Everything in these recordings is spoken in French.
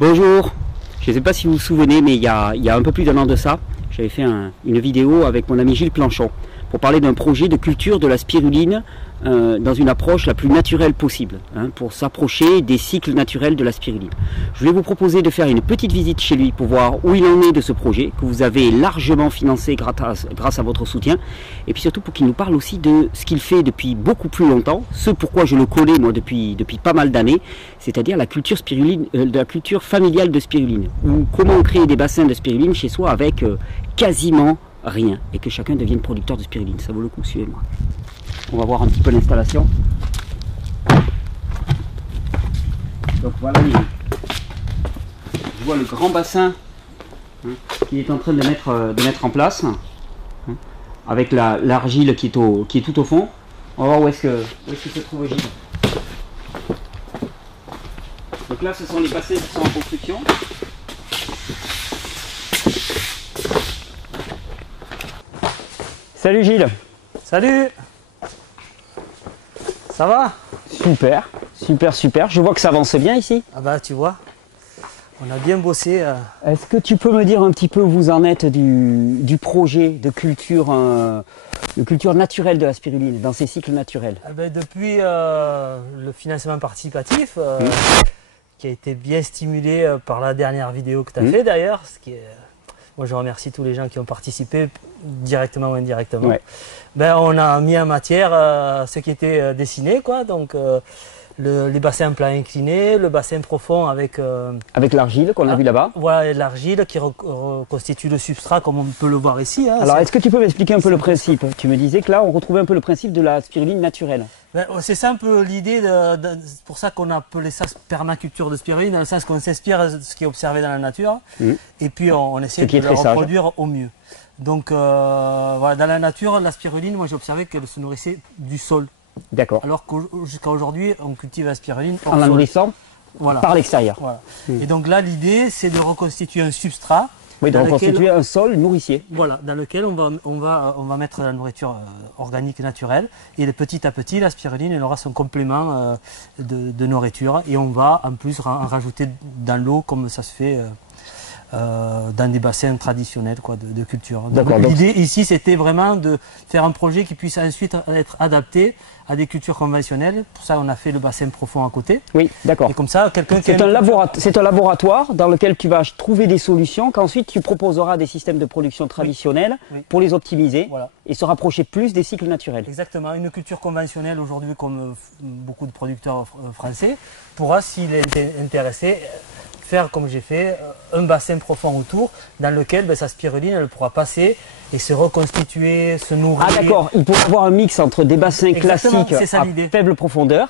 Bonjour, je ne sais pas si vous vous souvenez, mais il y a un peu plus d'un an de ça, j'avais fait une vidéo avec mon ami Gilles Planchon pour parler d'un projet de culture de la spiruline dans une approche la plus naturelle possible, pour s'approcher des cycles naturels de la spiruline. Je voulais vous proposer de faire une petite visite chez lui pour voir où il en est de ce projet, que vous avez largement financé grâce à votre soutien, et puis surtout pour qu'il nous parle aussi de ce qu'il fait depuis beaucoup plus longtemps, ce pourquoi je le connais moi depuis pas mal d'années, c'est-à-dire la culture spiruline, la culture familiale de spiruline, ou comment créer des bassins de spiruline chez soi avec quasiment rien, et que chacun devienne producteur de spiruline. Ça vaut le coup, suivez-moi. On va voir un petit peu l'installation. Donc voilà, je vois le grand bassin qu'il est en train de mettre en place, avec l'argile qui est tout au fond. On va voir où est-ce que se trouve Gilles. Donc là, ce sont les bassins qui sont en construction. Salut Gilles. Salut. Ça va? Super, super, super. Je vois que ça avance bien ici. Ah bah tu vois, on a bien bossé. Est-ce que tu peux me dire un petit peu où vous en êtes du projet de culture naturelle de la spiruline, dans ces cycles naturels? Ah bah, depuis le financement participatif, qui a été bien stimulé par la dernière vidéo que tu as fait d'ailleurs, moi je remercie tous les gens qui ont participé, directement ou indirectement. Ouais. Ben, on a mis en matière ce qui était dessiné, quoi. Donc les bassins plats inclinés, le bassin profond avec l'argile qu'on a vu là-bas. Voilà, l'argile qui reconstitue le substrat comme on peut le voir ici. Alors est-ce que tu peux m'expliquer un peu le principe? Tu me disais que là on retrouvait un peu le principe de la spiruline naturelle. Ben, c'est ça un peu l'idée, c'est pour ça qu'on a appelé ça permaculture de spiruline, dans le sens qu'on s'inspire de ce qui est observé dans la nature, et puis on essaie de le reproduire au mieux. Donc voilà, dans la nature, la spiruline, moi j'ai observé qu'elle se nourrissait du sol. D'accord. Alors que jusqu'à aujourd'hui, on cultive la spiruline en la nourrissant par l'extérieur. Voilà. Et donc là, l'idée, c'est de reconstituer un substrat. Oui, de reconstituer un sol nourricier. Voilà, dans lequel on va mettre la nourriture organique naturelle. Et petit à petit, la spiruline, elle aura son complément de nourriture. Et on va en plus en rajouter dans l'eau, comme ça se fait dans des bassins traditionnels, quoi, de culture. L'idée ici, c'était vraiment de faire un projet qui puisse ensuite être adapté à des cultures conventionnelles. Pour ça, on a fait le bassin profond à côté. Oui, d'accord. Et comme ça, quelqu'un qui... C'est un laboratoire dans lequel tu vas trouver des solutions qu'ensuite tu proposeras des systèmes de production traditionnels pour les optimiser et se rapprocher plus des cycles naturels. Exactement. Une culture conventionnelle aujourd'hui, comme beaucoup de producteurs français, pourra, s'il est intéressé, faire comme j'ai fait, un bassin profond autour dans lequel sa spiruline elle pourra passer et se reconstituer, se nourrir. Ah d'accord, il pourra avoir un mix entre des bassins classiques à faible profondeur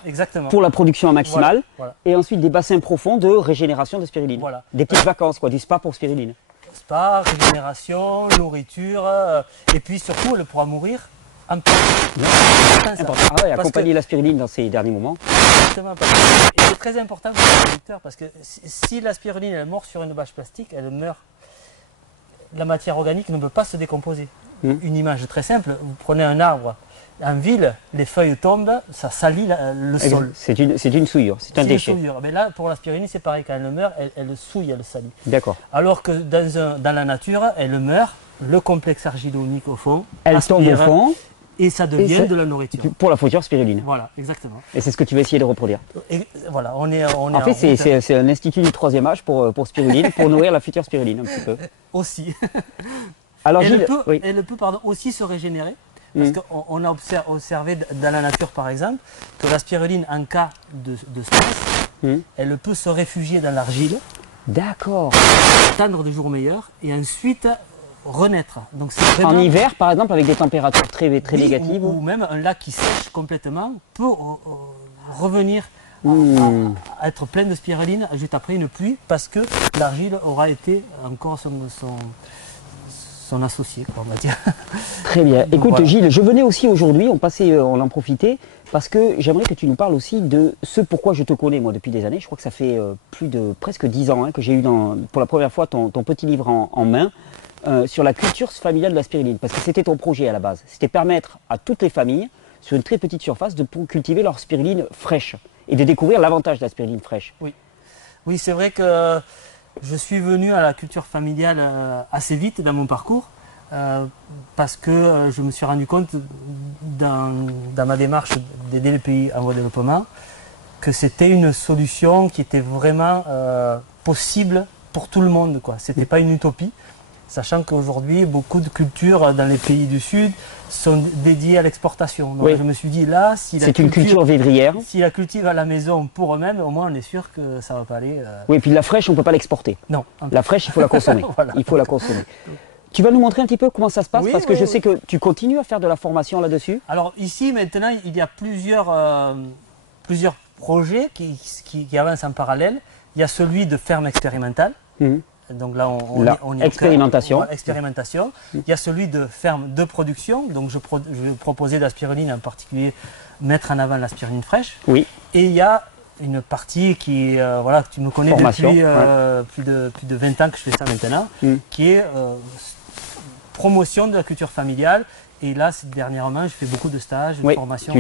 pour la production maximale et ensuite des bassins profonds de régénération de spiruline. Voilà. Des petites vacances, quoi, du spa pour spiruline. Spa, régénération, nourriture et puis surtout elle pourra mourir en paix. Accompagner la spiruline dans ces derniers moments. Exactement, et c'est très important pour les producteurs parce que si la spiruline elle mord sur une bâche plastique, elle meurt. La matière organique ne peut pas se décomposer. Une image très simple, vous prenez un arbre en ville, les feuilles tombent, ça salit le sol. C'est une souillure, c'est un déchet. Mais là, pour la spiruline, c'est pareil, quand elle meurt, elle souille, elle salit. D'accord. Alors que dans la nature, elle meurt, le complexe argilonique au fond, elle tombe au fond. Et ça devient de la nourriture. Pour la future spiruline. Voilà, exactement. Et c'est ce que tu vas essayer de reproduire. Et voilà, on est en fait, c'est un institut du troisième âge pour spiruline, pour nourrir la future spiruline un petit peu. Aussi. Alors, elle peut aussi se régénérer. Parce qu'on a observé dans la nature, par exemple, que la spiruline, en cas de stress, elle peut se réfugier dans l'argile. D'accord. Attendre des jours meilleurs et ensuite renaître. Donc en hiver, par exemple, avec des températures très négatives. Ou même un lac qui sèche complètement peut revenir à être plein de spiruline juste après une pluie parce que l'argile aura été encore son associé, on va dire. Très bien. Écoute, voilà. Gilles, je venais aussi aujourd'hui, on en profitait, parce que j'aimerais que tu nous parles aussi de ce pourquoi je te connais, moi, depuis des années. Je crois que ça fait presque 10 ans que j'ai eu pour la première fois ton petit livre en main. Sur la culture familiale de la spiruline, parce que c'était ton projet à la base. C'était permettre à toutes les familles, sur une très petite surface, de cultiver leur spiruline fraîche et de découvrir l'avantage de la spiruline fraîche. Oui. Oui, c'est vrai que je suis venu à la culture familiale assez vite dans mon parcours parce que je me suis rendu compte dans ma démarche d'aider les pays en voie de développement que c'était une solution qui était vraiment possible pour tout le monde, quoi. C'était pas une utopie, sachant qu'aujourd'hui beaucoup de cultures dans les pays du Sud sont dédiées à l'exportation. Donc je me suis dit là, si c'est une culture vivrière. Si la cultive à la maison pour eux-mêmes, au moins on est sûr que ça va pas aller. Oui, et puis la fraîche, on peut pas l'exporter. Non. La fraîche, il faut la consommer. Voilà. Il faut la consommer. Tu vas nous montrer un petit peu comment ça se passe, Oui, parce que oui, je oui. sais que tu continues à faire de la formation là-dessus. Alors ici maintenant il y a plusieurs projets qui avancent en parallèle. Il y a celui de ferme expérimentale. Donc là, on est expérimentation. Expérimentation. Il y a celui de ferme de production. Donc je vais proposer de la spiruline, en particulier mettre en avant la spiruline fraîche. Oui. Et il y a une partie qui voilà, que tu me connais Formation, depuis plus de 20 ans que je fais ça maintenant, qui est promotion de la culture familiale. Et là, dernièrement, je fais beaucoup de stages, de formations.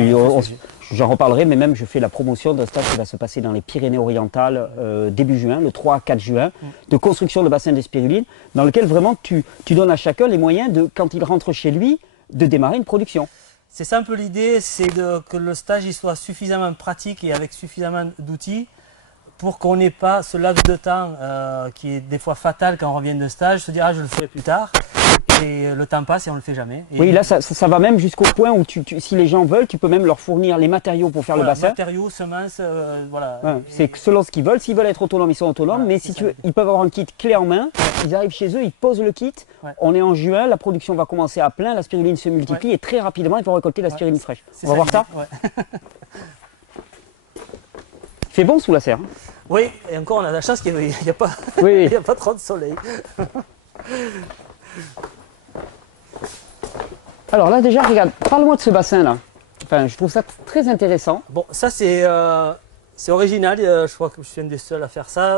J'en reparlerai, mais même je fais la promotion d'un stage qui va se passer dans les Pyrénées-Orientales début juin, le 3 à 4 juin, de construction de bassin de spiruline, dans lequel vraiment tu donnes à chacun les moyens de, quand il rentre chez lui, de démarrer une production. C'est ça un peu l'idée, c'est que le stage il soit suffisamment pratique et avec suffisamment d'outils pour qu'on n'ait pas ce laps de temps qui est des fois fatal quand on revient de stage, se dire ah je le ferai plus tard. Et le temps passe et on ne le fait jamais. Et oui, là, ça va même jusqu'au point où, si les gens veulent, tu peux même leur fournir les matériaux pour faire le bassin. Matériaux, semences, voilà. Ouais, c'est selon ce qu'ils veulent. S'ils veulent être autonomes, ils sont autonomes. Voilà, mais si ils peuvent avoir un kit clé en main, ils arrivent chez eux, ils posent le kit. Ouais. On est en juin, la production va commencer à plein, la spiruline se multiplie et très rapidement, ils vont récolter la spiruline fraîche. On va voir ça. Il fait bon sous la serre. Hein. Oui, et encore, on a la chance qu'il n'y a pas trop de soleil. Alors là déjà, regarde, parle-moi de ce bassin là. Enfin, je trouve ça très intéressant. Bon, ça c'est original, je crois que je suis un des seuls à faire ça,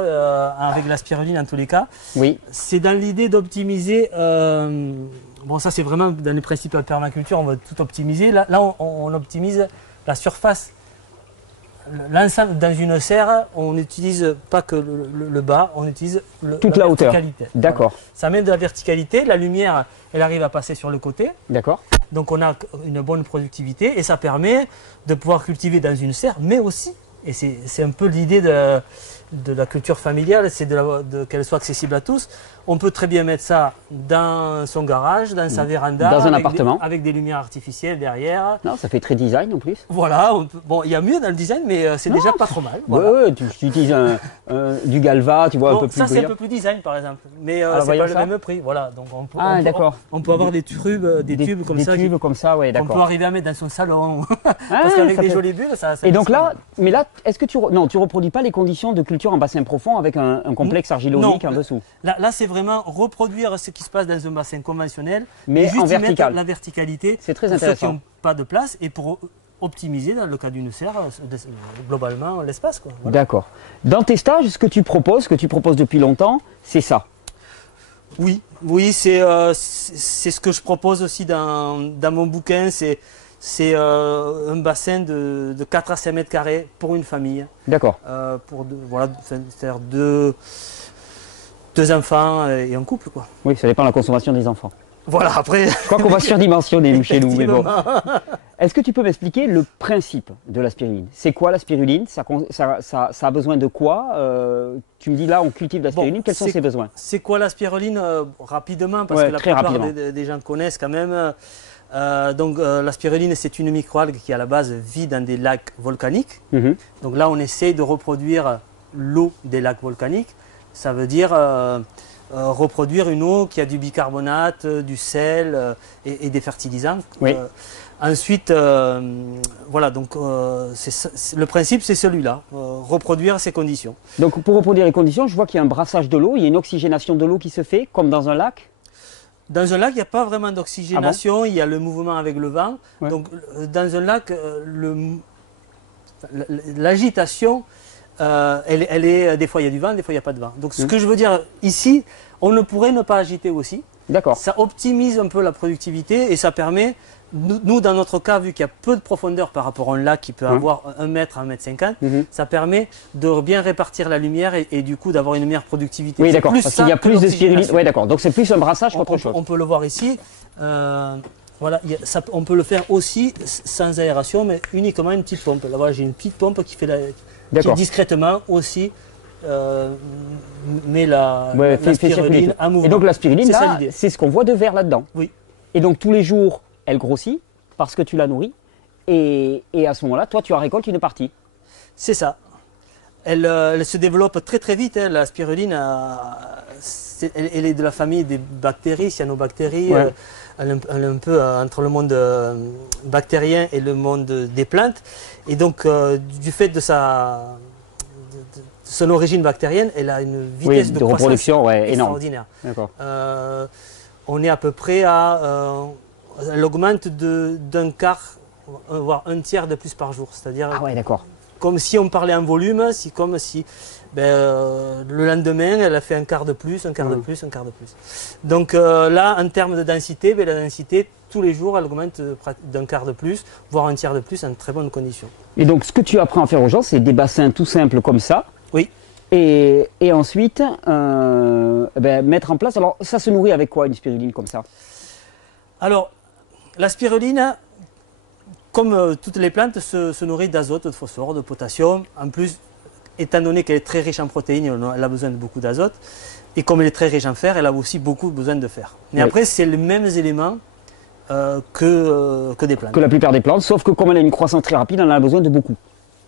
avec la spiruline en tous les cas. Oui. C'est dans l'idée d'optimiser, bon ça c'est vraiment dans les principes de la permaculture, on va tout optimiser. Là on optimise la surface. L'ensemble dans une serre, on n'utilise pas que le bas, on utilise toute la hauteur. D'accord. Voilà. Ça met de la verticalité, la lumière, elle arrive à passer sur le côté. D'accord. Donc on a une bonne productivité et ça permet de pouvoir cultiver dans une serre, mais aussi, et c'est un peu l'idée de la culture familiale, c'est qu'elle soit accessible à tous. On peut très bien mettre ça dans son garage, dans sa véranda, dans un appartement, avec des lumières artificielles derrière. Non, ça fait très design en plus. Voilà, bon, il y a mieux dans le design, mais c'est déjà pas trop mal. Voilà. Ouais, tu utilises du galva, tu vois, un peu plus. Ça c'est un peu plus design par exemple, mais c'est pas le même prix. Voilà, donc on peut avoir des tubes comme ça. Des tubes comme ça, ouais, d'accord. On peut arriver à mettre dans son salon, parce qu'avec des jolies bulles, ça. Et donc là, mais là, est-ce que tu reproduis pas les conditions de culture en bassin profond avec un complexe argilolique en dessous? Là, c'est vraiment reproduire ce qui se passe dans un bassin conventionnel, mais juste en vertical. Mettre la verticalité. C'est très pour intéressant. Ceux qui n'ont pas de place et pour optimiser, dans le cas d'une serre, globalement l'espace. Voilà. D'accord. Dans tes stages, ce que tu proposes depuis longtemps, c'est ça. Oui, c'est ce que je propose aussi dans mon bouquin. C'est un bassin de 4 à 5 mètres carrés pour une famille. D'accord. C'est-à-dire deux enfants et un couple, quoi. Oui, ça dépend de la consommation des enfants. Voilà, après... Je crois qu'on va surdimensionner chez nous, mais bon. Est-ce que tu peux m'expliquer le principe de la spiruline? C'est quoi la spiruline? Ça a besoin de quoi? Tu me dis là, on cultive la spiruline, quels sont ses besoins? C'est quoi la spiruline? Rapidement, parce que la plupart des gens connaissent quand même. La spiruline, c'est une microalgue qui à la base vit dans des lacs volcaniques. Donc là, on essaie de reproduire l'eau des lacs volcaniques. Ça veut dire reproduire une eau qui a du bicarbonate, du sel et des fertilisants. Oui. Ensuite, voilà, donc le principe c'est celui-là, reproduire ces conditions. Donc pour reproduire les conditions, je vois qu'il y a un brassage de l'eau, il y a une oxygénation de l'eau qui se fait, comme dans un lac. Dans un lac, il n'y a pas vraiment d'oxygénation, il y a le mouvement avec le vent. Ouais. Donc dans un lac, l'agitation, elle est, des fois il y a du vent, des fois il n'y a pas de vent. Donc ce que je veux dire ici, on ne pourrait ne pas agiter aussi. D'accord. Ça optimise un peu la productivité et ça permet nous, dans notre cas, vu qu'il y a peu de profondeur par rapport à un lac qui peut avoir 1 mètre à 1,50 m, ça permet de bien répartir la lumière et du coup d'avoir une meilleure productivité. Oui, d'accord, parce qu'il y a plus de spiruline. Oui, d'accord, donc c'est plus un brassage qu'autre chose. On peut le voir ici. Voilà, on peut le faire aussi sans aération, mais uniquement une petite pompe. Là, voilà, j'ai une petite pompe qui fait qui discrètement aussi met la spiruline à mouvement. Et donc la spiruline, c'est ce qu'on voit de vert là-dedans. Oui. Et donc tous les jours, elle grossit parce que tu la nourris. Et à ce moment-là, toi, tu en récoltes une partie. C'est ça. Elle se développe très très vite. Hein. La spiruline, elle est de la famille des bactéries, cyanobactéries. Ouais. Elle est un peu entre le monde bactérien et le monde des plantes. Et donc, du fait de son origine bactérienne, elle a une vitesse de reproduction extraordinaire. D'accord. On est à peu près elle augmente d'un quart, voire un tiers de plus par jour. C'est-à-dire, comme si on parlait en volume, comme si le lendemain, elle a fait un quart de plus, un quart de plus, un quart de plus. Donc là, en termes de densité, la densité, tous les jours, elle augmente d'un quart de plus, voire un tiers de plus, en très bonnes conditions. Et donc, ce que tu apprends à faire aux gens, c'est des bassins tout simples comme ça. Oui. Et ensuite, mettre en place. Alors, ça se nourrit avec quoi, une spiruline comme ça? Alors, la spiruline, comme toutes les plantes, se nourrit d'azote, de phosphore, de potassium. En plus, étant donné qu'elle est très riche en protéines, elle a besoin de beaucoup d'azote. Et comme elle est très riche en fer, elle a aussi beaucoup besoin de fer. Mais après, c'est les mêmes éléments que des plantes. Que la plupart des plantes, sauf que comme elle a une croissance très rapide, elle en a besoin de beaucoup.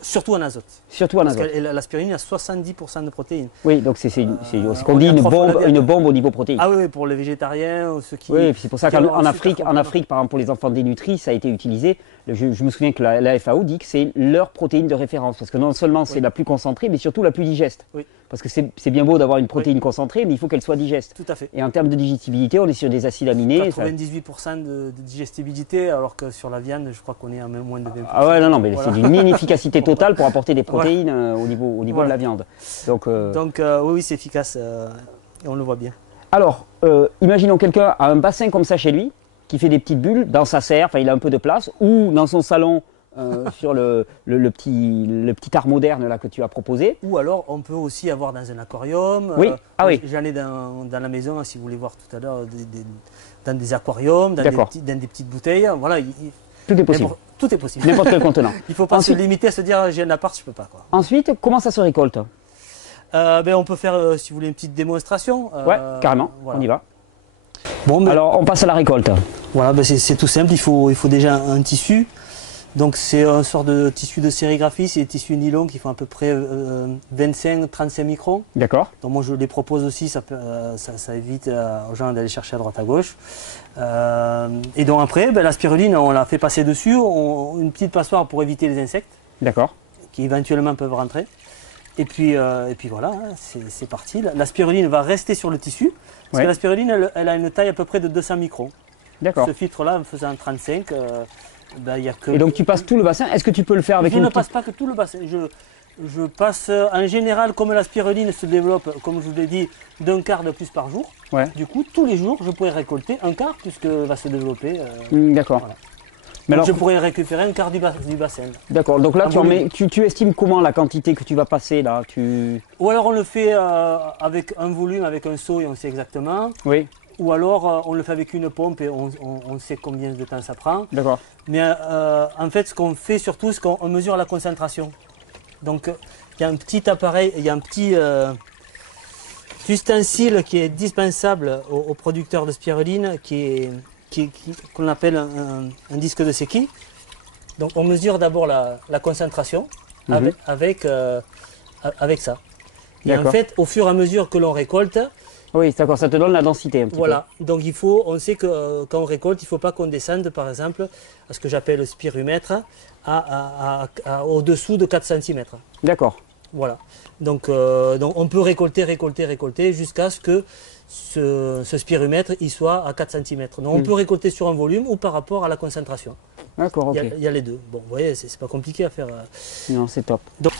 Surtout en azote. Surtout en azote. Parce que la spiruline a 70% de protéines. Oui, donc c'est ce qu'on dit une bombe au niveau protéines. Ah oui, pour les végétariens, ceux qui... Oui, c'est pour ça qu'en Afrique, par exemple, pour les enfants dénutris, ça a été utilisé. Je me souviens que la FAO dit que c'est leur protéine de référence. Parce que non seulement c'est la plus concentrée, mais surtout la plus digeste. Oui. Parce que c'est bien beau d'avoir une protéine concentrée, mais il faut qu'elle soit digeste. Tout à fait. Et en termes de digestibilité, on est sur des acides aminés. 98% de digestibilité, alors que sur la viande, je crois qu'on est à même moins de 20%. Ah ouais, non, mais voilà. C'est d'une inefficacité totale pour apporter des protéines au niveau de la viande. Donc oui, c'est efficace, et on le voit bien. Alors, imaginons quelqu'un a un bassin comme ça chez lui, qui fait des petites bulles dans sa serre, il a un peu de place, ou dans son salon, sur le petit art moderne là, que tu as proposé. Ou alors, on peut aussi avoir dans un aquarium. Oui, j'en ai dans la maison, si vous voulez voir tout à l'heure, dans des aquariums, dans des petites bouteilles. Voilà, tout est possible. Tout est possible. N'importe quel contenant. Il ne faut pas se limiter à se dire j'ai un appart, je ne peux pas. Quoi. Ensuite, comment ça se récolte? On peut faire, si vous voulez, une petite démonstration. Ouais, carrément, voilà. On y va. Bon, alors, on passe à la récolte. Voilà, c'est tout simple, il faut déjà un tissu. Donc c'est un sort de tissu de sérigraphie, c'est des tissus nylon qui font à peu près 25-35 microns. D'accord. Donc moi je les propose aussi, ça évite aux gens d'aller chercher à droite à gauche. Et donc après, la spiruline, on la fait passer dessus, une petite passoire pour éviter les insectes. D'accord. Qui éventuellement peuvent rentrer. Et puis voilà, c'est parti. La spiruline va rester sur le tissu, parce que la spiruline, elle a une taille à peu près de 200 microns. D'accord. Ce filtre-là, en faisant 35, y a que... Et donc tu passes tout le bassin. Est-ce que tu peux le faire avec une... Je ne passe pas que tout le bassin. Je passe, en général, comme la spiruline se développe, comme je vous l'ai dit, d'un quart de plus par jour. Ouais. Du coup, tous les jours, je pourrais récolter un quart, puisque va se développer. D'accord. Voilà. Mais alors, je pourrais récupérer un quart du bassin. D'accord, donc là tu estimes comment la quantité que tu vas passer là Ou alors on le fait avec un volume, avec un seau et on sait exactement. Oui. Ou alors on le fait avec une pompe et on sait combien de temps ça prend. D'accord. Mais en fait ce qu'on fait surtout, c'est qu'on mesure la concentration. Donc il y a un petit appareil, il y a un petit ustensile qui est dispensable aux producteurs de spiruline qu'on appelle un disque de Secchi. Donc on mesure d'abord la concentration avec ça. Et en fait, au fur et à mesure que l'on récolte... Oui, d'accord, ça te donne la densité un petit peu. Voilà, donc on sait que quand on récolte, il ne faut pas qu'on descende par exemple à ce que j'appelle le spirumètre au-dessous de 4 cm. D'accord. Voilà, donc on peut récolter jusqu'à ce que ce spirumètre il soit à 4 cm. Donc on peut récolter sur un volume ou par rapport à la concentration. D'accord, ok. Il y a les deux. Bon, vous voyez, c'est pas compliqué à faire. Non, c'est top. Donc,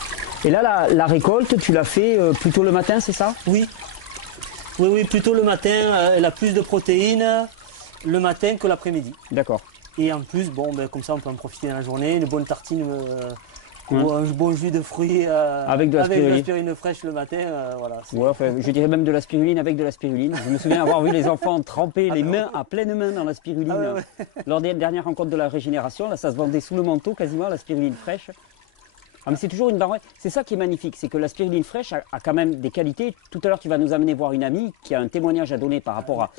et là, la récolte, tu l'as fait plutôt le matin, c'est ça? Oui. Oui, plutôt le matin. Elle a plus de protéines le matin que l'après-midi. D'accord. Et en plus, bon, ben, comme ça on peut en profiter dans la journée, une bonne tartine ou un bon jus de fruits avec de la spiruline fraîche le matin. Voilà, ouais, enfin, je dirais même de la spiruline avec de la spiruline. Je me souviens avoir vu les enfants tremper les mains à pleine main dans la spiruline lors des dernières rencontres de la régénération. Là, ça se vendait sous le manteau quasiment, la spiruline fraîche. Ah, mais c'est toujours une denrée. C'est ça qui est magnifique, c'est que la spiruline fraîche a quand même des qualités. Tout à l'heure, tu vas nous amener voir une amie qui a un témoignage à donner par rapport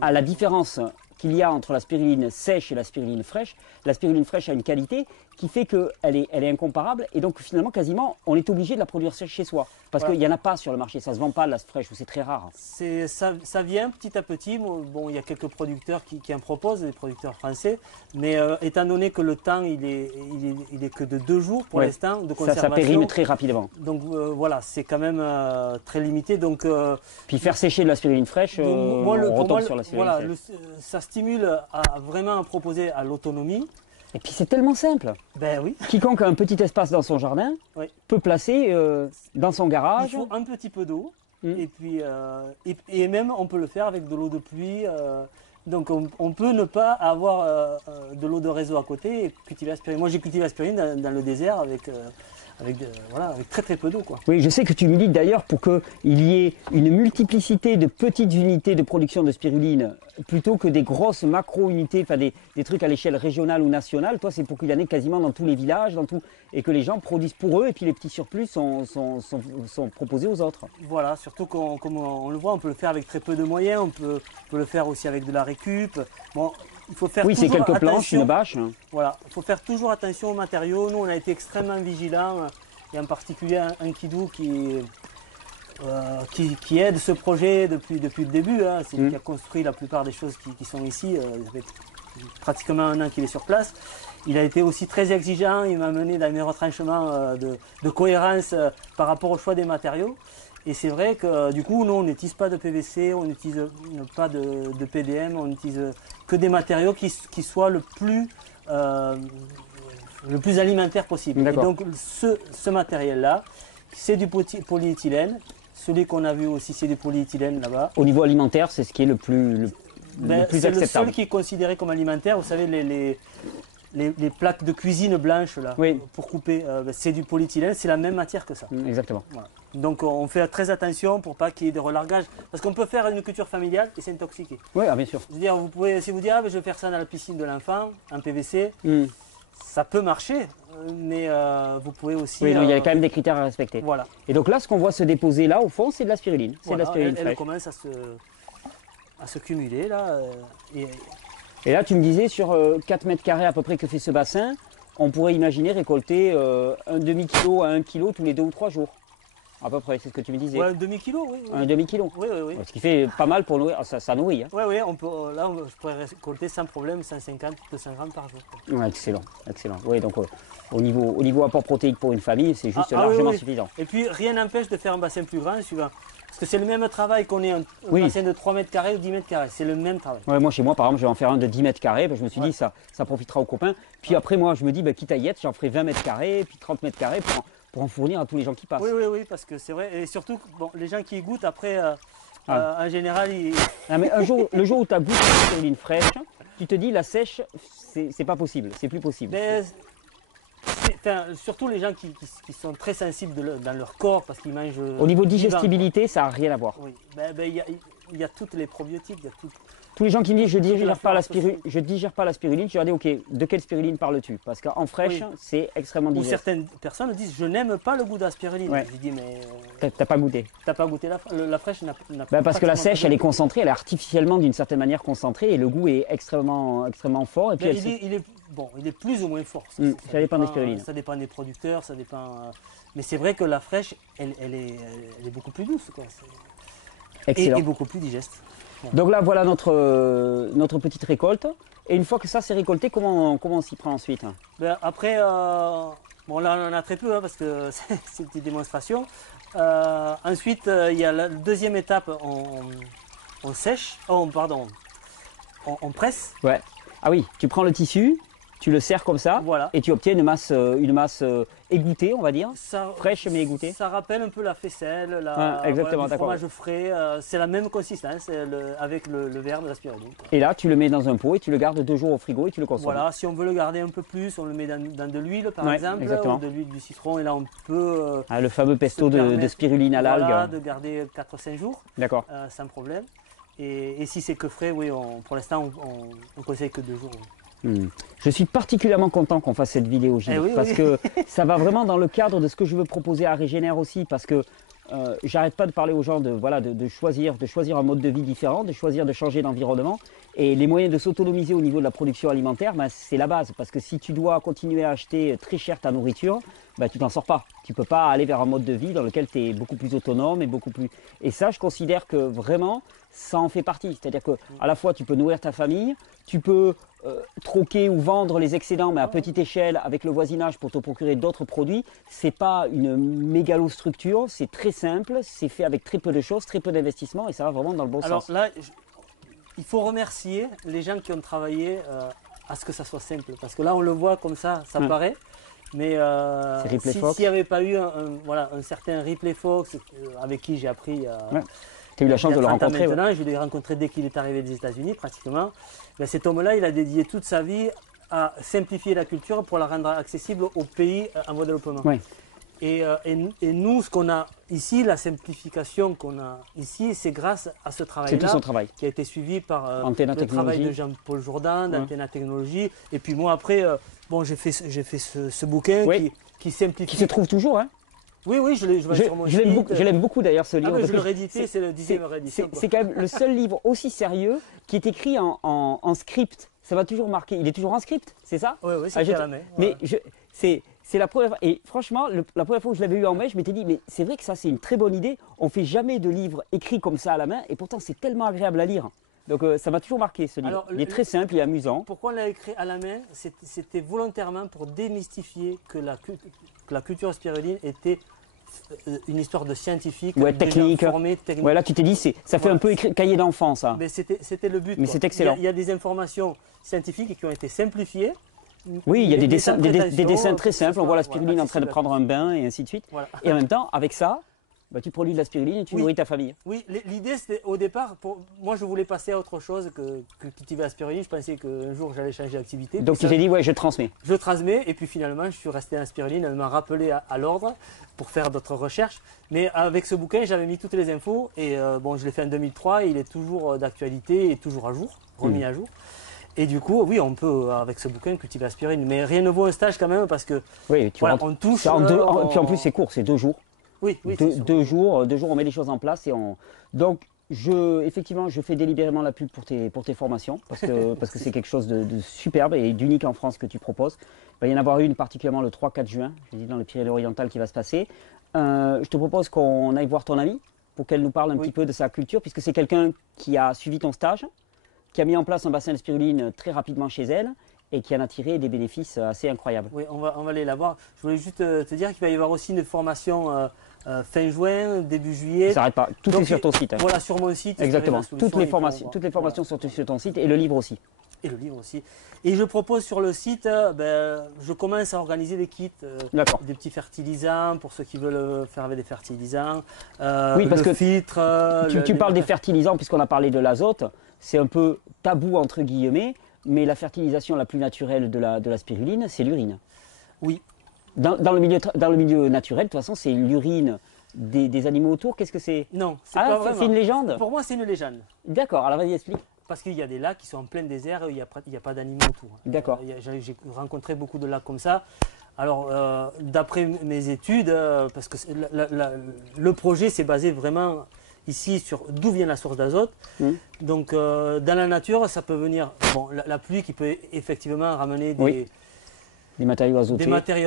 à la différence qu'il y a entre la spiruline sèche et la spiruline fraîche. La spiruline fraîche a une qualité qui fait qu'elle est incomparable et donc finalement quasiment on est obligé de la produire chez soi parce qu'il n'y en a pas sur le marché, ça se vend pas la fraîche ou c'est très rare. Ça vient petit à petit. Bon, il y a quelques producteurs qui en proposent, des producteurs français, mais étant donné que le temps il est que de 2 jours pour l'instant de conservation. Ça périme très rapidement. Donc voilà, c'est quand même très limité. Donc puis faire sécher de la spiruline fraîche, on retombe sur la spiruline sèche. Ça stimule à vraiment proposer à l'autonomie. Et puis c'est tellement simple. Ben oui. Quiconque a un petit espace dans son jardin peut placer dans son garage. Il faut un petit peu d'eau et puis et même on peut le faire avec de l'eau de pluie. Donc on peut ne pas avoir de l'eau de réseau à côté et cultiver la spiruline. Moi j'ai cultivé la spiruline dans le désert avec très très peu d'eau, quoi. Oui, je sais que tu milites d'ailleurs pour qu'il y ait une multiplicité de petites unités de production de spiruline plutôt que des grosses macro-unités, enfin des trucs à l'échelle régionale ou nationale. Toi, c'est pour qu'il y en ait quasiment dans tous les villages, et que les gens produisent pour eux et puis les petits surplus sont proposés aux autres. Voilà, surtout comme on le voit, on peut le faire avec très peu de moyens, on peut le faire aussi avec de la récup. Bon, il faut faire c'est quelques attention. planches, une bâche. Voilà, il faut faire toujours attention aux matériaux. Nous, on a été extrêmement vigilants, et en particulier un Kidou qui aide ce projet depuis le début. Hein. C'est lui qui a construit la plupart des choses qui sont ici. Ça fait pratiquement 1 an qu'il est sur place. Il a été aussi très exigeant. Il m'a mené dans mes retranchements de cohérence par rapport au choix des matériaux. Et c'est vrai que du coup, nous, on n'utilise pas de PVC, on n'utilise pas de PDM, on n'utilise que des matériaux qui soient le plus alimentaire possible. Et donc, ce matériel-là, c'est du polyéthylène. Celui qu'on a vu aussi, c'est du polyéthylène là-bas. Au niveau alimentaire, c'est ce qui est le plus acceptable. C'est le seul qui est considéré comme alimentaire. Vous savez, les plaques de cuisine blanches là, pour couper, c'est du polyéthylène, c'est la même matière que ça. Exactement. Voilà. Donc on fait très attention pour pas qu'il y ait de relargage, parce qu'on peut faire une culture familiale et s'intoxiquer. Oui, bien sûr. Je veux dire, vous pouvez, si vous dites je vais faire ça dans la piscine de l'enfant, en PVC, ça peut marcher, mais vous pouvez aussi. Oui, il y a quand même des critères à respecter. Voilà. Et donc là, ce qu'on voit se déposer là, au fond, c'est de la spiruline. C'est de la spiruline fraîche. Elle commence à se cumuler là. Et là, tu me disais, sur 4 mètres carrés à peu près que fait ce bassin, on pourrait imaginer récolter un demi-kilo à 1 kilo tous les 2 ou 3 jours. À peu près, c'est ce que tu me disais. Ouais, un demi-kilo, oui. Un demi-kilo. Oui. Ce qui fait pas mal pour nourrir, ça nourrit. Hein. Oui, je pourrais récolter sans problème 150-200 grammes par jour. Ouais, excellent. Oui, donc au niveau apport protéique pour une famille, c'est juste largement suffisant. Et puis rien n'empêche de faire un bassin plus grand, suivant. Parce que c'est le même travail qu'on ait un bassin de 3 mètres carrés ou 10 mètres carrés. C'est le même travail. Ouais, moi, chez moi, par exemple, je vais en faire un de 10 mètres carrés. Je me suis dit, ça profitera aux copains. Puis après, moi, je me dis, quitte à y être, j'en ferai 20 mètres carrés, puis 30 mètres carrés pour en fournir à tous les gens qui passent. Oui, parce que c'est vrai. Et surtout, les gens qui y goûtent, après, en général, Non, mais le jour où tu as goûté la spiruline fraîche, tu te dis, la sèche, c'est pas possible, c'est plus possible. Mais, surtout les gens qui sont très sensibles dans leur corps parce qu'ils mangent. Au niveau digestibilité, ça n'a rien à voir. Oui, il y a toutes les probiotiques, il y a tout. Tous les gens qui me disent je digère pas la spiruline, je leur dis ok, de quelle spiruline parles-tu? Parce qu'en fraîche, c'est extrêmement digeste. Ou certaines personnes disent je n'aime pas le goût de la spiruline. Ouais. Je dis mais. T'as pas goûté. T'as pas goûté la fraîche n'a pas. Parce que la sèche, elle est concentrée, elle est artificiellement d'une certaine manière concentrée et le goût est extrêmement fort. Et puis il est plus ou moins fort. Ça dépend des spirulines. Ça dépend des producteurs, ça dépend. Mais c'est vrai que la fraîche, elle est beaucoup plus douce, quoi. Excellent. Et beaucoup plus digeste. Ouais. Donc là, voilà notre petite récolte. Et une fois que ça c'est récolté, comment on s'y prend ensuite? Après, là on en a très peu parce que c'est une démonstration. Ensuite, il y a la deuxième étape, on sèche, on presse. Ouais. Ah oui, tu prends le tissu tu le serres comme ça, Voilà. et tu obtiens une masse égouttée, on va dire, fraîche mais égouttée. Ça rappelle un peu la faisselle, exactement, le d'accord. fromage frais. C'est la même consistance avec le verre de la spiruline. Et là, tu le mets dans un pot et tu le gardes 2 jours au frigo et tu le consommes. Voilà, si on veut le garder un peu plus, on le met dans de l'huile par exemple, exactement. ou de l'huile du citron, et là on peut... le fameux pesto de spiruline à l'algue. Voilà, de garder 4-5 jours, d'accord. Sans problème. Et si c'est que frais, oui, pour l'instant, on conseille que 2 jours. Je suis particulièrement content qu'on fasse cette vidéo, Gilles, parce que ça va vraiment dans le cadre de ce que je veux proposer à Régénère aussi, parce que j'arrête pas de parler aux gens de choisir un mode de vie différent, de choisir de changer d'environnement, et les moyens de s'autonomiser au niveau de la production alimentaire, c'est la base, parce que si tu dois continuer à acheter très cher ta nourriture, tu t'en sors pas. Tu peux pas aller vers un mode de vie dans lequel tu es beaucoup plus autonome et ça, je considère que vraiment ça en fait partie. C'est-à-dire que à la fois tu peux nourrir ta famille, tu peux troquer ou vendre les excédents, mais à petite échelle avec le voisinage pour te procurer d'autres produits. C'est pas une mégalo-structure, c'est très simple, c'est fait avec très peu de choses, très peu d'investissement, et ça va vraiment dans le bon sens. Alors là, il faut remercier les gens qui ont travaillé à ce que ça soit simple, parce que là on le voit comme ça paraît. Mais s'il n'y avait pas eu un certain Ripley Fox avec qui j'ai appris tu as eu la chance de le rencontrer. Maintenant, je l'ai rencontré dès qu'il est arrivé des États-Unis pratiquement. Cet homme-là, il a dédié toute sa vie à simplifier la culture pour la rendre accessible aux pays en voie de développement. Oui. Et nous, ce qu'on a ici, la simplification qu'on a ici, c'est grâce à ce travail-là. C'est tout son travail. Qui a été suivi par le travail de Jean-Paul Jourdan, d'Antena Technologies. Et puis moi, après, j'ai fait ce bouquin qui simplifie. Qui se trouve toujours, hein? Oui, je l'ai sur mon site. Je l'aime beaucoup d'ailleurs ce livre. Je l'ai réédité, c'est le 10e réédition. C'est quand même le seul livre aussi sérieux qui est écrit en script. Ça m'a toujours marqué. Il est toujours en script, c'est ça? Oui, c'est à la main. Mais c'est la première fois. Et franchement, la première fois que je l'avais eu en main, je m'étais dit, mais c'est vrai que ça, c'est une très bonne idée. On fait jamais de livre écrit comme ça à la main, et pourtant, c'est tellement agréable à lire. Donc, ça m'a toujours marqué ce livre. Alors, il est très simple, il est amusant. Pourquoi on l'a écrit à la main? C'était volontairement pour démystifier que la culture spiruline était une histoire de scientifique, technique. technique. Ouais, là, tu t'es dit, ça fait un peu cahier d'enfant, ça. Mais c'était le but. Mais c'est excellent. Il y a des informations scientifiques qui ont été simplifiées. Oui, il y a des dessins très simples. On voit la spiruline en train de prendre un bain et ainsi de suite. Voilà. Et en même temps, avec ça, tu produis de la spiruline et tu nourris ta famille. Oui, l'idée c'était au départ, moi je voulais passer à autre chose que cultiver la spiruline. Je pensais qu'un jour j'allais changer d'activité. Donc tu t'es dit, je transmets. Je transmets, et puis finalement je suis resté à la spiruline. Elle m'a rappelé à l'ordre pour faire d'autres recherches. Mais avec ce bouquin, j'avais mis toutes les infos, et je l'ai fait en 2003, et il est toujours d'actualité et toujours à jour, remis à jour. Et du coup, oui, on peut, avec ce bouquin, cultiver la spiruline. Mais rien ne vaut un stage quand même, parce que on touche. Puis en plus, c'est court, c'est 2 jours. Oui, deux jours, on met les choses en place donc effectivement, je fais délibérément la pub pour tes formations parce que c'est quelque chose de superbe et d'unique en France que tu proposes. Il va y en avoir une particulièrement le 3-4 juin, je dis dans le Pyrénées-Orientales qui va se passer. Je te propose qu'on aille voir ton amie pour qu'elle nous parle un petit peu de sa culture, puisque c'est quelqu'un qui a suivi ton stage, qui a mis en place un bassin de spiruline très rapidement chez elle et qui en a tiré des bénéfices assez incroyables. Oui, on va aller la voir. Je voulais juste te dire qu'il va y avoir aussi une formation fin juin, début juillet. Ça n'arrête pas. Tout est sur ton site. Hein. Voilà, sur mon site. Exactement. Toutes les formations sont sur ton site et le livre aussi. Et le livre aussi. Et je propose sur le site, je commence à organiser des kits, des petits fertilisants pour ceux qui veulent faire avec des fertilisants. Oui, parce le filtre. Tu parles des fertilisants puisqu'on a parlé de l'azote. C'est un peu tabou entre guillemets, mais la fertilisation la plus naturelle de la spiruline, c'est l'urine. Oui. Dans le milieu naturel, de toute façon, c'est l'urine des animaux autour. Qu'est-ce que c'est? Non, c'est pas vraiment. C'est une légende? Pour moi, c'est une légende. D'accord, alors vas-y, explique. Parce qu'il y a des lacs qui sont en plein désert, il n'y a pas d'animaux autour. D'accord. J'ai rencontré beaucoup de lacs comme ça. Alors, d'après mes études, parce que le projet s'est basé vraiment ici sur d'où vient la source d'azote. Donc, dans la nature, ça peut venir, la pluie qui peut effectivement ramener des matériaux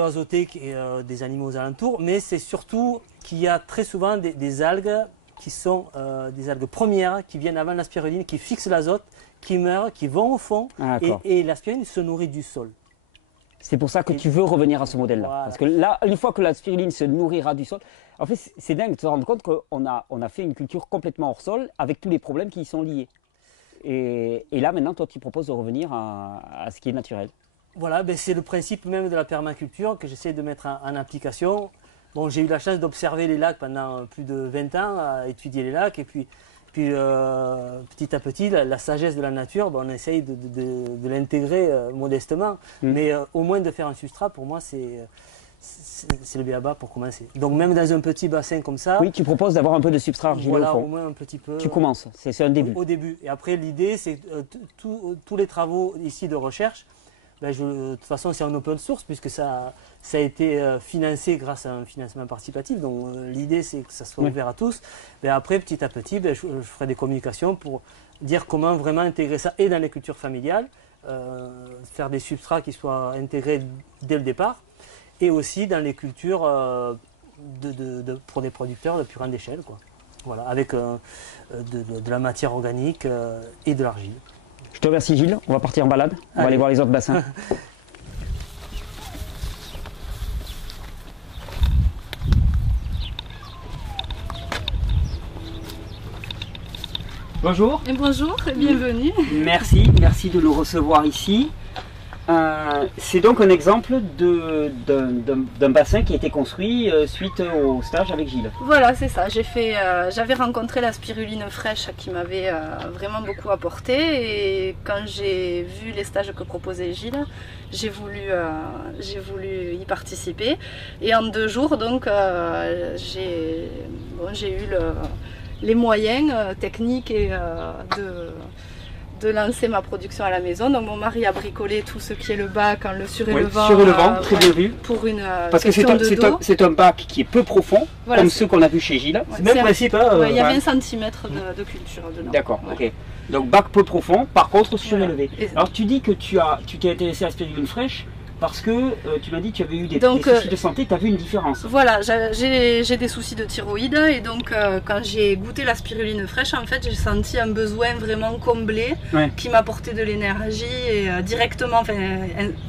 azotés. Et des animaux aux alentours, mais c'est surtout qu'il y a très souvent des algues qui sont des algues premières qui viennent avant la spiruline, qui fixent l'azote, qui meurent, qui vont au fond, et la spiruline se nourrit du sol. C'est pour ça que tu veux revenir à ce modèle-là. Voilà. Parce que là, une fois que la spiruline se nourrira du sol, en fait, c'est dingue de te rendre compte qu'on a fait une culture complètement hors sol avec tous les problèmes qui y sont liés. Et là, maintenant, toi, tu proposes de revenir à ce qui est naturel. Voilà, ben c'est le principe même de la permaculture que j'essaie de mettre en application. Bon, j'ai eu la chance d'observer les lacs pendant plus de 20 ans, à étudier les lacs, et puis petit à petit, la sagesse de la nature, ben, on essaye de l'intégrer modestement, mais au moins de faire un substrat, pour moi, c'est le b.a.-ba pour commencer. Donc même dans un petit bassin comme ça... Oui, tu proposes d'avoir un peu de substrat argileux voilà, au fond. au moins un petit peu. Tu commences, c'est un début. Au début. Et après, l'idée, c'est tous les travaux ici de recherche, ben de toute façon, c'est en open source, puisque ça a été financé grâce à un financement participatif. Donc l'idée, c'est que ça soit ouvert à tous. Ben, après, petit à petit, ben, je ferai des communications pour dire comment vraiment intégrer ça et dans les cultures familiales, faire des substrats qui soient intégrés dès le départ, et aussi dans les cultures pour des producteurs de plus grande échelle, quoi. Voilà, avec de la matière organique et de l'argile. Je te remercie Gilles, on va partir en balade, on va aller voir les autres bassins. Bonjour. Et bonjour et bienvenue. Merci de nous recevoir ici. C'est donc un exemple d'un bassin qui a été construit suite au stage avec Gilles. Voilà, c'est ça. J'avais rencontré la spiruline fraîche qui m'avait vraiment beaucoup apporté, et quand j'ai vu les stages que proposait Gilles, j'ai voulu y participer. Et en 2 jours, donc, j'ai eu les moyens techniques et de lancer ma production à la maison. Donc mon mari a bricolé tout ce qui est le bac en le surélevant. Oui, surélevant, très bien vu. Pour une parce que c'est un bac qui est peu profond, voilà, comme ceux qu'on a vu chez Gilles. C'est le même principe. Il y a 20 cm de culture dedans. D'accord, ok. Donc bac peu profond, par contre surélevé. Voilà. Alors tu dis que tu t'es intéressé à la spiruline fraîche parce que tu m'as dit que tu avais eu des soucis de santé, tu as vu une différence. Voilà, j'ai des soucis de thyroïde, et donc quand j'ai goûté la spiruline fraîche, en fait j'ai senti un besoin vraiment comblé, qui m'apportait de l'énergie et directement, enfin,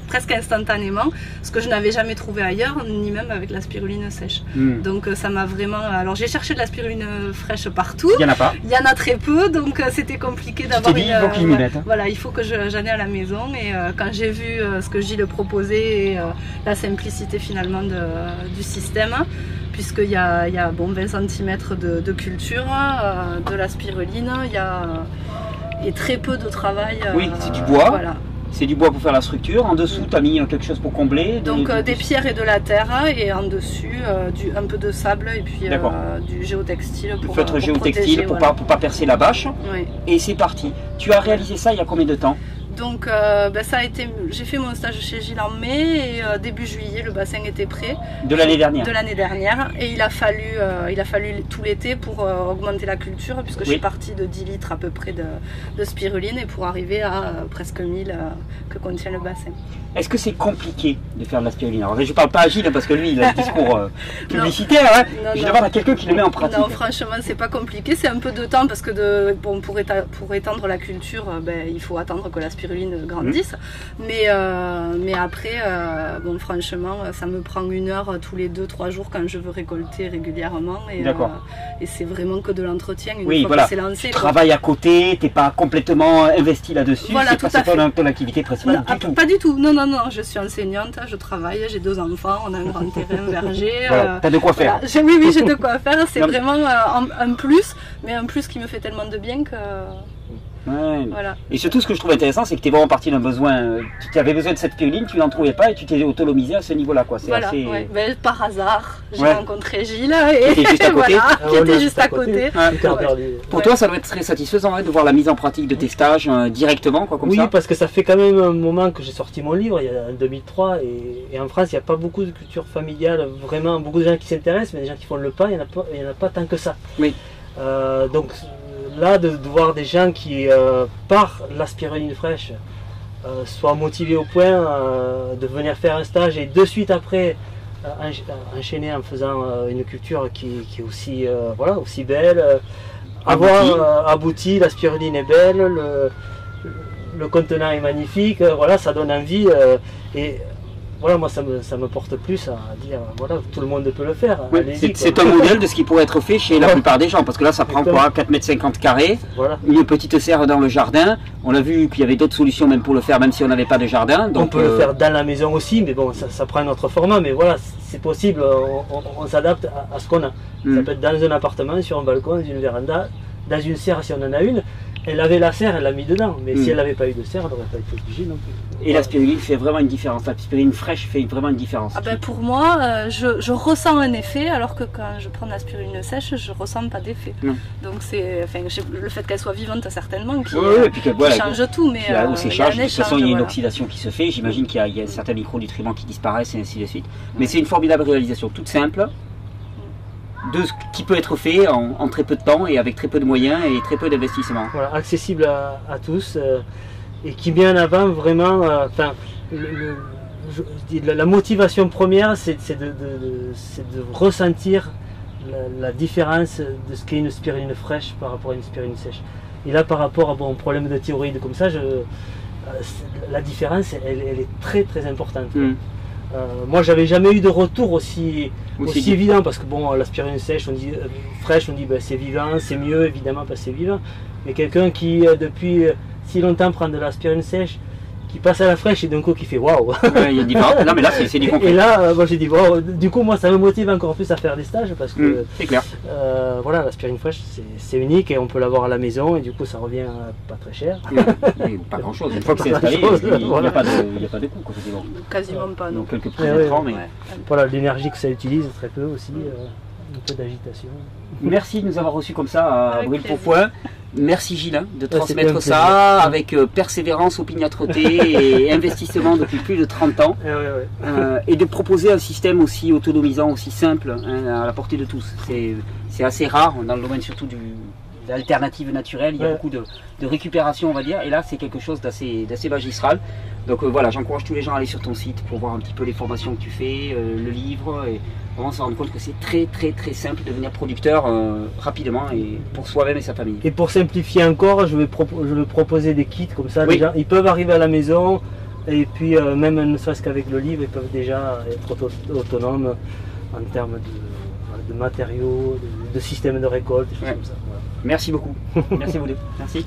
presque instantanément, ce que je n'avais jamais trouvé ailleurs, ni même avec la spiruline sèche. Donc ça m'a vraiment... Alors j'ai cherché de la spiruline fraîche partout. Il n'y en a pas. Il y en a très peu, donc c'était compliqué d'avoir une... Voilà, il faut que j'en ai à la maison, et quand j'ai vu ce que Gilles proposait, et la simplicité finalement du système, puisqu'il y a 20 cm de culture, de la spiruline, et très peu de travail. Oui, c'est du bois. Voilà. C'est du bois pour faire la structure. En dessous, tu as mis quelque chose pour combler. Donc des pierres et de la terre, et en dessus un peu de sable, et puis du géotextile pour géotextile pour pas percer la bâche. Oui. Et c'est parti. Tu as réalisé ça il y a combien de temps? Donc j'ai fait mon stage chez Gilles en mai, et début juillet le bassin était prêt. De l'année dernière. De l'année dernière, et il a fallu tout l'été pour augmenter la culture, puisque je suis partie de 10 litres à peu près de spiruline, et pour arriver à presque 1000 que contient le bassin. Est-ce que c'est compliqué de faire de la spiruline? Alors je ne parle pas à Gilles parce que lui il a le discours publicitaire, hein. Je demande à quelqu'un qui le met en pratique. Non, franchement c'est pas compliqué, c'est un peu de temps, parce que pour étendre la culture, il faut attendre que la spiruline grandisse, mais après franchement ça me prend 1 heure tous les 2-3 jours quand je veux récolter régulièrement, et c'est vraiment que de l'entretien une fois que c'est lancé. Tu travailles à côté, t'es pas complètement investi là-dessus, voilà, c'est pas ton activité principale du tout. Pas du tout, non, je suis enseignante, je travaille, j'ai 2 enfants, on a un grand terrain verger. Voilà, t'as de quoi faire. Voilà. Oui, j'ai de quoi faire, c'est vraiment un plus, mais un plus qui me fait tellement de bien que... Voilà. Et surtout, ce que je trouve intéressant, c'est que tu es vraiment parti d'un besoin. Tu avais besoin de cette spiruline, tu n'en trouvais pas, et tu t'es autonomisé à ce niveau-là, quoi. Voilà, assez... par hasard, j'ai rencontré Gilles, qui était juste à côté. Qui était juste à côté. Pour toi, ça doit être très satisfaisant de voir la mise en pratique de tes stages directement, quoi, comme ça. Oui, parce que ça fait quand même un moment que j'ai sorti mon livre, il y a en 2003, et en France, il n'y a pas beaucoup de culture familiale, vraiment beaucoup de gens qui s'intéressent, mais des gens qui font le pas, il n'y en a pas tant que ça. Oui. Donc là, de voir des gens qui, par la spiruline fraîche, soient motivés au point de venir faire un stage, et de suite après enchaîner en faisant une culture qui est aussi, aussi belle, avoir abouti, la spiruline est belle, le contenant est magnifique, ça donne envie, et voilà, moi ça me porte plus à dire, voilà, tout le monde peut le faire. Ouais, c'est un modèle de ce qui pourrait être fait chez la plupart des gens, parce que là ça prend quoi, 4,50 m carrés, voilà. Une petite serre dans le jardin. On a vu qu'il y avait d'autres solutions même pour le faire, même si on n'avait pas de jardin. Donc, on peut le faire dans la maison aussi, mais bon, ça prend un autre format, mais voilà, c'est possible, on s'adapte à ce qu'on a. Ça peut être dans un appartement, sur un balcon, dans une véranda, dans une serre si on en a une. Elle avait la serre, elle l'a mis dedans, mais si elle n'avait pas eu de serre, elle n'aurait pas été obligée non plus. Et la spiruline fait vraiment une différence, la spiruline fraîche fait vraiment une différence. Ah ben pour moi, je ressens un effet, alors que quand je prends de la spiruline sèche, je ne ressens pas d'effet. Donc c'est, enfin, le fait qu'elle soit vivante certainement qui change tout, mais là où c'est charge, de toute façon il y a une voilà. Oxydation qui se fait, j'imagine qu'il y a certains micronutriments qui disparaissent et ainsi de suite. Mais c'est une formidable réalisation, toute simple, de ce qui peut être fait en très peu de temps et avec très peu de moyens et très peu d'investissement. Voilà, accessible à tous et qui met en avant vraiment, la motivation première, c'est de ressentir la différence de ce qu'est une spiruline fraîche par rapport à une spiruline sèche. Et là, par rapport à un problème de thyroïde comme ça, la différence, elle est très très importante. Moi, j'avais jamais eu de retour aussi évident, parce que bon, la spiruline sèche, on dit fraîche, on dit ben, c'est vivant, c'est mieux évidemment parce que c'est vivant. Mais quelqu'un qui depuis si longtemps prend de la spiruline sèche, qui passe à la fraîche et d'un coup qui fait waouh. Ouais, il y a différence. Non mais là c'est du concret. Et là, moi j'ai dit wow, du coup moi ça me motive encore plus à faire des stages parce que c'est clair. Voilà, la spiruline fraîche c'est unique et on peut l'avoir à la maison et du coup ça revient pas très cher. Pas grand chose. Une fois que c'est installé, il n'y a pas de coût. Bon. Quasiment pas. Donc quelques petits écrans, mais voilà, l'énergie que ça utilise très peu aussi, un peu d'agitation. Merci de nous avoir reçus comme ça à Brûle-Pourpoint. Merci Gilles de transmettre ça avec persévérance, opiniâtreté et investissement depuis plus de 30 ans. Et de proposer un système aussi autonomisant, aussi simple, à la portée de tous. C'est assez rare dans le domaine surtout de l'alternative naturelle. Il y a beaucoup de récupération, on va dire. Et là, c'est quelque chose d'assez magistral. Donc voilà, j'encourage tous les gens à aller sur ton site pour voir un petit peu les formations que tu fais, le livre, et vraiment se rendre compte que c'est très simple de devenir producteur rapidement et pour soi-même et sa famille. Et pour simplifier encore, je vais proposer des kits comme ça. Déjà, ils peuvent arriver à la maison et puis même ne serait-ce qu'avec le livre, ils peuvent déjà être autonomes en termes de matériaux, de systèmes de récolte, des choses comme ça. Voilà. Merci beaucoup. Merci vous deux. Merci.